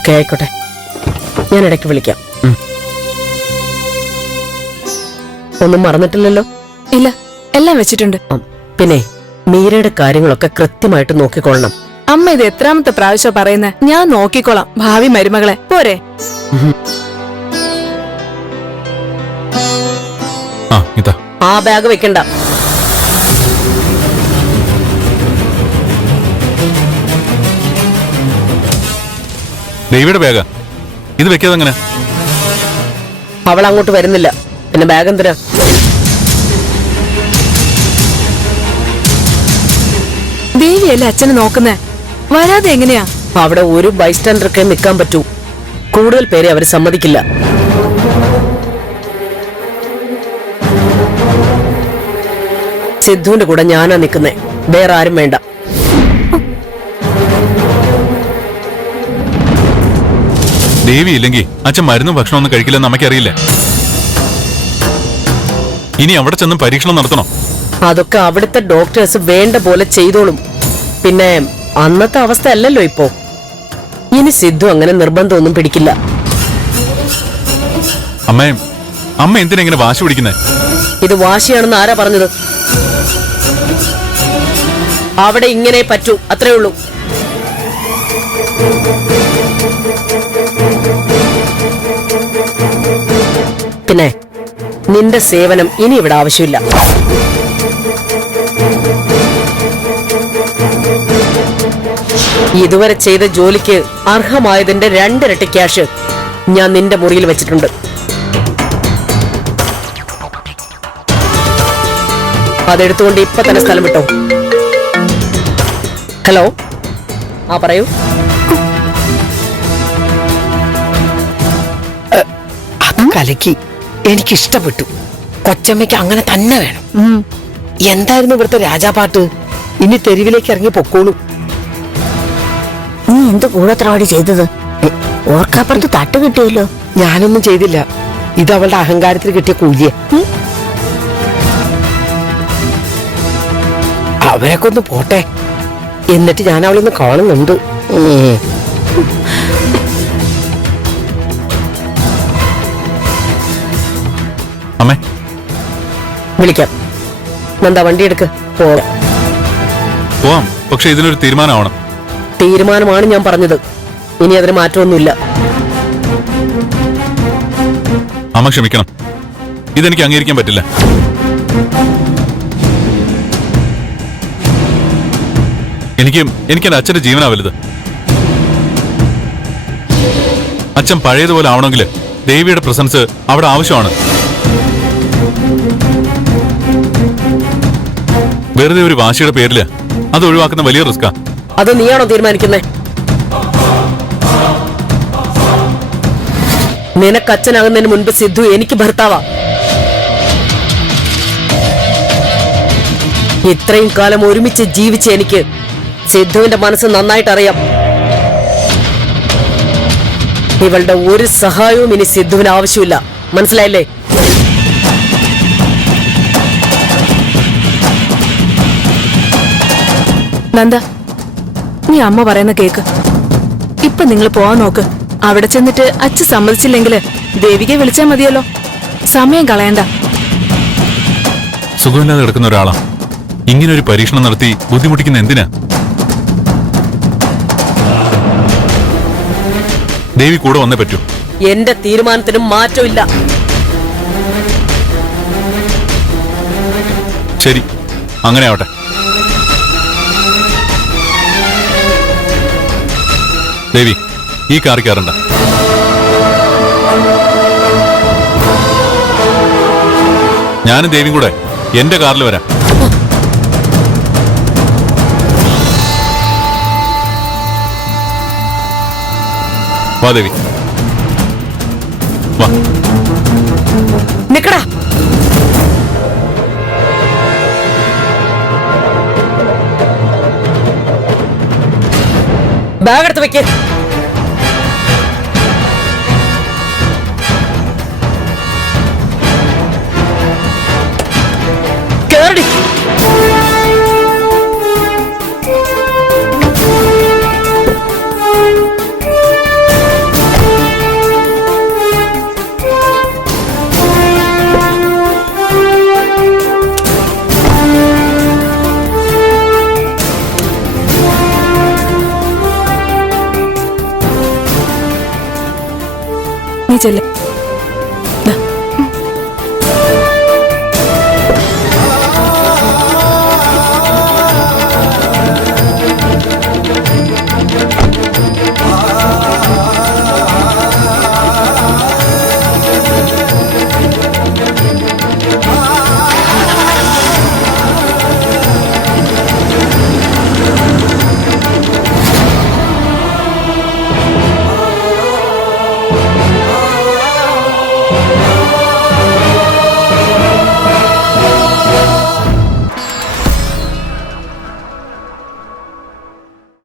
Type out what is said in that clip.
Okay ആയിക്കോട്ടെ. ഞാൻ ഇടയ്ക്ക് വിളിക്കാം. ഒന്നും മറന്നിട്ടില്ലല്ലോ? ഇല്ല എല്ലാം വെച്ചിട്ടുണ്ട്. പിന്നെ മീരയുടെ കാര്യങ്ങളൊക്കെ കൃത്യമായിട്ട് നോക്കിക്കൊള്ളണം. അമ്മ ഇത് എത്രാമത്തെ പ്രാവശ്യം പറയുന്നേ? ഞാൻ നോക്കിക്കോളാം ഭാവി മരുമകളെ. പോരെ. ആ ബാഗ് വെക്കണ്ട. ദേവിയുടെ ബാഗാ ഇത് വെക്കാതെ അങ്ങനെ അവൾ അങ്ങോട്ട് വരുന്നില്ല. പിന്നെ ബാഗ് എന്തിനാ? ദേവിയല്ലേ അച്ഛനെ നോക്കുന്നേ? വരാതെ എങ്ങനെയാ? അവിടെ ഒരു ബൈ സ്റ്റാൻഡർക്കേ നിൽക്കാൻ പറ്റൂ. കൂടുതൽ പേരെ അവർ സമ്മതിക്കില്ല. സിദ്ധുവിന്റെ കൂടെ ഞാനാ നിൽക്കുന്നേ വേറെ ആരും വേണ്ട. ദേവി ഇല്ലെങ്കിൽ അച്ഛൻ മരുന്നും ഭക്ഷണമൊന്നും കഴിക്കില്ലെന്ന് നമുക്കറിയില്ല ഇനി അവിടെ ചെന്ന് പരീക്ഷണം നടത്തണോ? അതൊക്കെ അവിടുത്തെ ഡോക്ടേഴ്സ് വേണ്ട പോലെ ചെയ്തോളും. പിന്നെ അന്നത്തെ അവസ്ഥ അല്ലല്ലോ ഇപ്പോ. ഇനി സിദ്ധു അങ്ങനെ നിർബന്ധമൊന്നും പിടിക്കില്ല. അമ്മേ അമ്മ എന്തിനാ ഇങ്ങനെ വാശി പിടിക്കുന്നേ? ഇത് വാശിയാണെന്ന് ആരാ പറഞ്ഞത്? അവിടെ ഇങ്ങനെ പറ്റൂ അത്രേ ഉള്ളൂ. പിന്നെ നിന്റെ സേവനം ഇനി ഇവിടെ ആവശ്യമില്ല. ഇതുവരെ ചെയ്ത ജോലിക്ക് അർഹമായതിന്റെ രണ്ടിരട്ടി ക്യാഷ് ഞാൻ നിന്റെ മുറിയിൽ വെച്ചിട്ടുണ്ട്. അതെടുത്തുകൊണ്ട് ഇപ്പൊ തന്നെ സ്ഥലം വിട്ടോ. ഹലോ? ആ പറയൂ. കലക്കി. എനിക്ക് ഇഷ്ടപ്പെട്ടു കൊച്ചമ്മയ്ക്ക് അങ്ങനെ തന്നെ വേണം. എന്തായിരുന്നു ഇവിടുത്തെ രാജാപാട്ട്? ഇനി തെരുവിലേക്ക് ഇറങ്ങി പൊക്കോളൂ. നീ എന്ത് കൂടത്രവാടി ചെയ്തത്? ഓർക്കാപ്പുറത്ത് തട്ട് കിട്ടിയല്ലോ. ഞാനൊന്നും ചെയ്തില്ല. ഇത് അവളുടെ അഹങ്കാരത്തിൽ കിട്ടിയ കൂലിയ. അവരൊക്കെ ഒന്ന് പോട്ടെ. എന്നിട്ട് ഞാൻ അവളൊന്ന് കാണുന്നുണ്ട്. അമ്മേ. വിളിക്കാം. നന്ദാ വണ്ടി എടുക്ക്. പോവാം. പോവാം. പക്ഷെ ഇതിനൊരു തീരുമാനമാവണം. തീരുമാനമാണ് ഞാൻ പറഞ്ഞത്. ഇനി അതിന് മാറ്റമൊന്നുമില്ല. അമ്മ ക്ഷമിക്കണം. ഇതെനിക്ക് അംഗീകരിക്കാൻ പറ്റില്ല. എനിക്ക് എനിക്ക് എന്റെ അച്ഛന്റെ ജീവനാ വലുത് അച്ഛൻ പഴയതുപോലെ ആവണമെങ്കിൽ ദേവിയുടെ പ്രസൻസ് അവിടെ ആവശ്യമാണ്. വെറുതെ ഒരു വാശിയുടെ പേരിൽ അത് ഒഴിവാക്കുന്ന വലിയ റിസ്ക്കാ. അത് നീയാണോ തീരുമാനിക്കുന്നേ? നിനക്ക് അച്ഛനാകുന്നതിന് മുൻപ് സിദ്ധു എനിക്ക് ഭർത്താവാ. ഇത്രയും കാലം ഒരുമിച്ച് ജീവിച്ച എനിക്ക് സിദ്ധുവിന്റെ മനസ്സ് നന്നായിട്ട് അറിയാം ഇവളുടെ ഒരു സഹായവും ഇനി സിദ്ധുവിന് ആവശ്യമില്ല. മനസ്സിലായില്ലേ? നന്ദ നീ അമ്മ പറയുന്ന കേക്ക്. ഇപ്പൊ നിങ്ങൾ പോവാൻ നോക്ക്. അവിടെ ചെന്നിട്ട് അച്ഛൻ സമ്മതിച്ചില്ലെങ്കിൽ ദേവികയെ വിളിച്ചാ മതിയല്ലോ. സമയം കളയണ്ട. സുഖമില്ലാതെ കിടക്കുന്ന ഒരാളാ. ഇങ്ങനെ ഒരു പരീക്ഷണം നടത്തി ബുദ്ധിമുട്ടിക്കുന്ന എന്തിനാ? ദേവി കൂടെ വന്നേ പറ്റൂ. എന്റെ തീരുമാനത്തിനും മാറ്റമില്ല ശരി അങ്ങനെ ആവട്ടെ. ദേവി ഈ കാർ കയറണ്ട. ഞാനും ദേവിയും കൂടെ എന്റെ കാറിൽ വരാം. വാ ദേവി. വാ. നിക്കടാ. ബാഗ് എടുത്ത് വെക്ക്. നീ ചെല്ലേ